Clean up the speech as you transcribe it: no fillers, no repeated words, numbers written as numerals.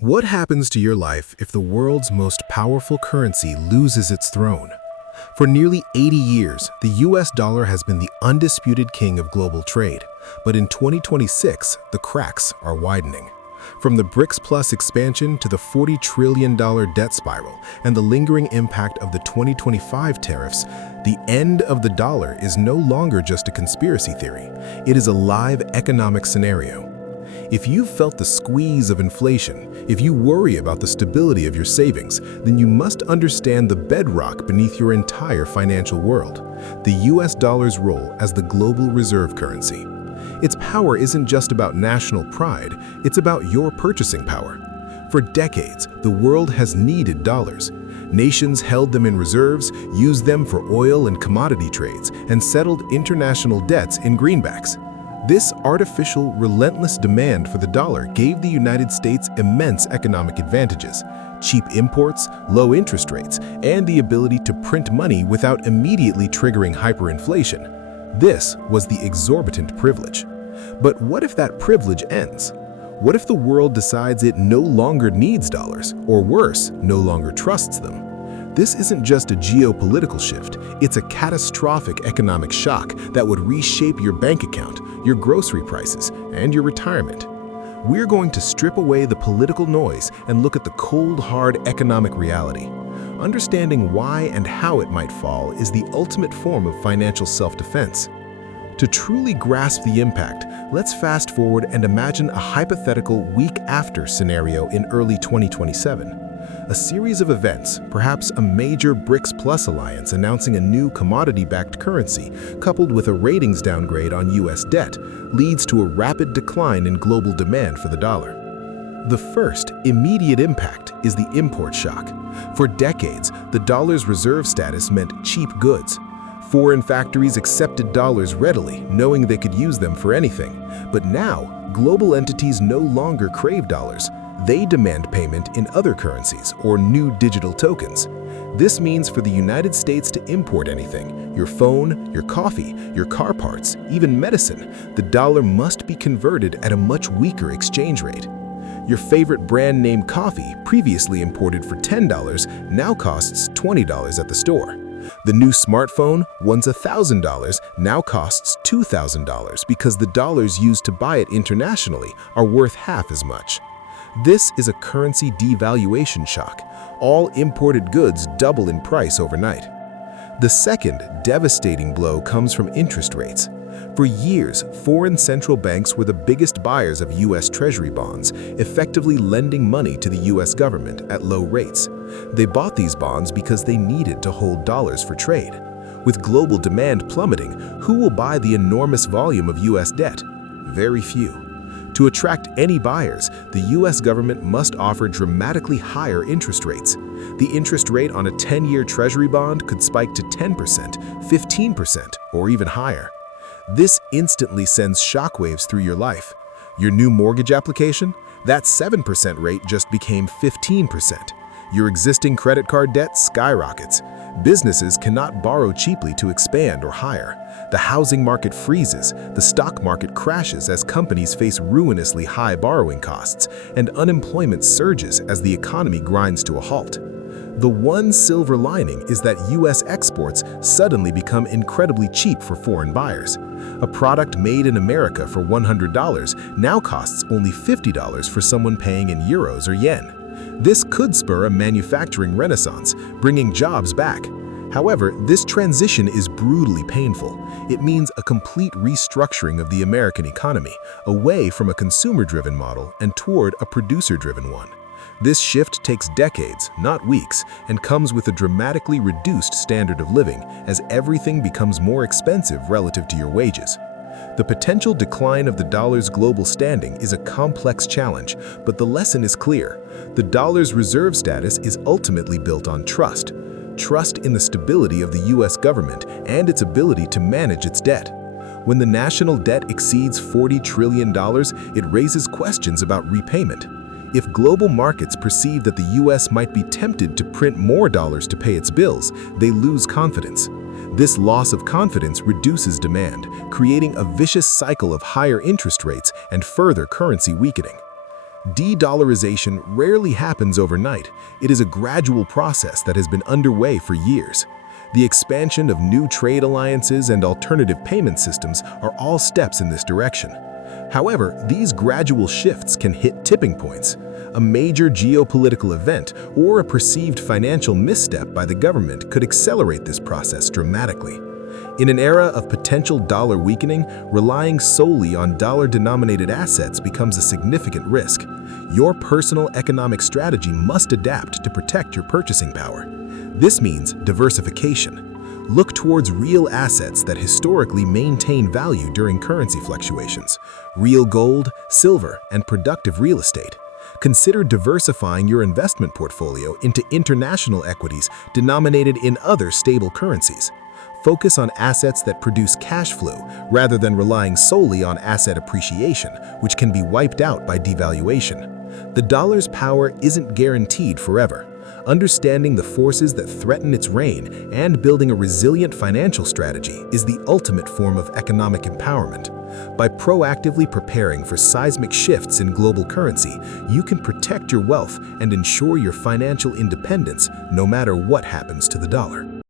What happens to your life if the world's most powerful currency loses its throne? For nearly 80 years, the US dollar has been the undisputed king of global trade. But in 2026, the cracks are widening. From the BRICS Plus expansion to the $40 trillion debt spiral and the lingering impact of the 2025 tariffs, the end of the dollar is no longer just a conspiracy theory. It is a live economic scenario. If you've felt the squeeze of inflation, if you worry about the stability of your savings, then you must understand the bedrock beneath your entire financial world, the US dollar's role as the global reserve currency. Its power isn't just about national pride, it's about your purchasing power. For decades, the world has needed dollars. Nations held them in reserves, used them for oil and commodity trades, and settled international debts in greenbacks. This artificial, relentless demand for the dollar gave the United States immense economic advantages: cheap imports, low interest rates, and the ability to print money without immediately triggering hyperinflation. This was the exorbitant privilege. But what if that privilege ends? What if the world decides it no longer needs dollars, or worse, no longer trusts them? This isn't just a geopolitical shift, it's a catastrophic economic shock that would reshape your bank account, your grocery prices, and your retirement. We're going to strip away the political noise and look at the cold, hard economic reality. Understanding why and how it might fall is the ultimate form of financial self-defense. To truly grasp the impact, let's fast forward and imagine a hypothetical week-after scenario in early 2027. A series of events, perhaps a major BRICS Plus alliance announcing a new commodity-backed currency, coupled with a ratings downgrade on US debt, leads to a rapid decline in global demand for the dollar. The first, immediate impact is the import shock. For decades, the dollar's reserve status meant cheap goods. Foreign factories accepted dollars readily, knowing they could use them for anything. But now, global entities no longer crave dollars. They demand payment in other currencies or new digital tokens. This means for the United States to import anything, your phone, your coffee, your car parts, even medicine, the dollar must be converted at a much weaker exchange rate. Your favorite brand name coffee, previously imported for $10, now costs $20 at the store. The new smartphone, once $1,000, now costs $2,000 because the dollars used to buy it internationally are worth half as much. This is a currency devaluation shock. All imported goods double in price overnight. The second devastating blow comes from interest rates. For years, foreign central banks were the biggest buyers of US Treasury bonds, effectively lending money to the US government at low rates. They bought these bonds because they needed to hold dollars for trade. With global demand plummeting, who will buy the enormous volume of US debt? Very few. To attract any buyers, the US government must offer dramatically higher interest rates. The interest rate on a 10-year Treasury bond could spike to 10%, 15%, or even higher. This instantly sends shockwaves through your life. Your new mortgage application? That 7% rate just became 15%. Your existing credit card debt skyrockets. Businesses cannot borrow cheaply to expand or hire. The housing market freezes, the stock market crashes as companies face ruinously high borrowing costs, and unemployment surges as the economy grinds to a halt. The one silver lining is that US exports suddenly become incredibly cheap for foreign buyers. A product made in America for $100 now costs only $50 for someone paying in euros or yen. This could spur a manufacturing renaissance, bringing jobs back. However, this transition is brutally painful. It means a complete restructuring of the American economy, away from a consumer-driven model and toward a producer-driven one. This shift takes decades, not weeks, and comes with a dramatically reduced standard of living as everything becomes more expensive relative to your wages. The potential decline of the dollar's global standing is a complex challenge, but the lesson is clear. The dollar's reserve status is ultimately built on trust. Trust in the stability of the US government and its ability to manage its debt. When the national debt exceeds $40 trillion, it raises questions about repayment. If global markets perceive that the US might be tempted to print more dollars to pay its bills, they lose confidence. This loss of confidence reduces demand, creating a vicious cycle of higher interest rates and further currency weakening. De-dollarization rarely happens overnight. It is a gradual process that has been underway for years. The expansion of new trade alliances and alternative payment systems are all steps in this direction. However, these gradual shifts can hit tipping points. A major geopolitical event or a perceived financial misstep by the government could accelerate this process dramatically. In an era of potential dollar weakening, relying solely on dollar-denominated assets becomes a significant risk. Your personal economic strategy must adapt to protect your purchasing power. This means diversification. Look towards real assets that historically maintain value during currency fluctuations: real gold, silver, and productive real estate. Consider diversifying your investment portfolio into international equities denominated in other stable currencies. Focus on assets that produce cash flow rather than relying solely on asset appreciation, which can be wiped out by devaluation. The dollar's power isn't guaranteed forever. Understanding the forces that threaten its reign and building a resilient financial strategy is the ultimate form of economic empowerment. By proactively preparing for seismic shifts in global currency, you can protect your wealth and ensure your financial independence no matter what happens to the dollar.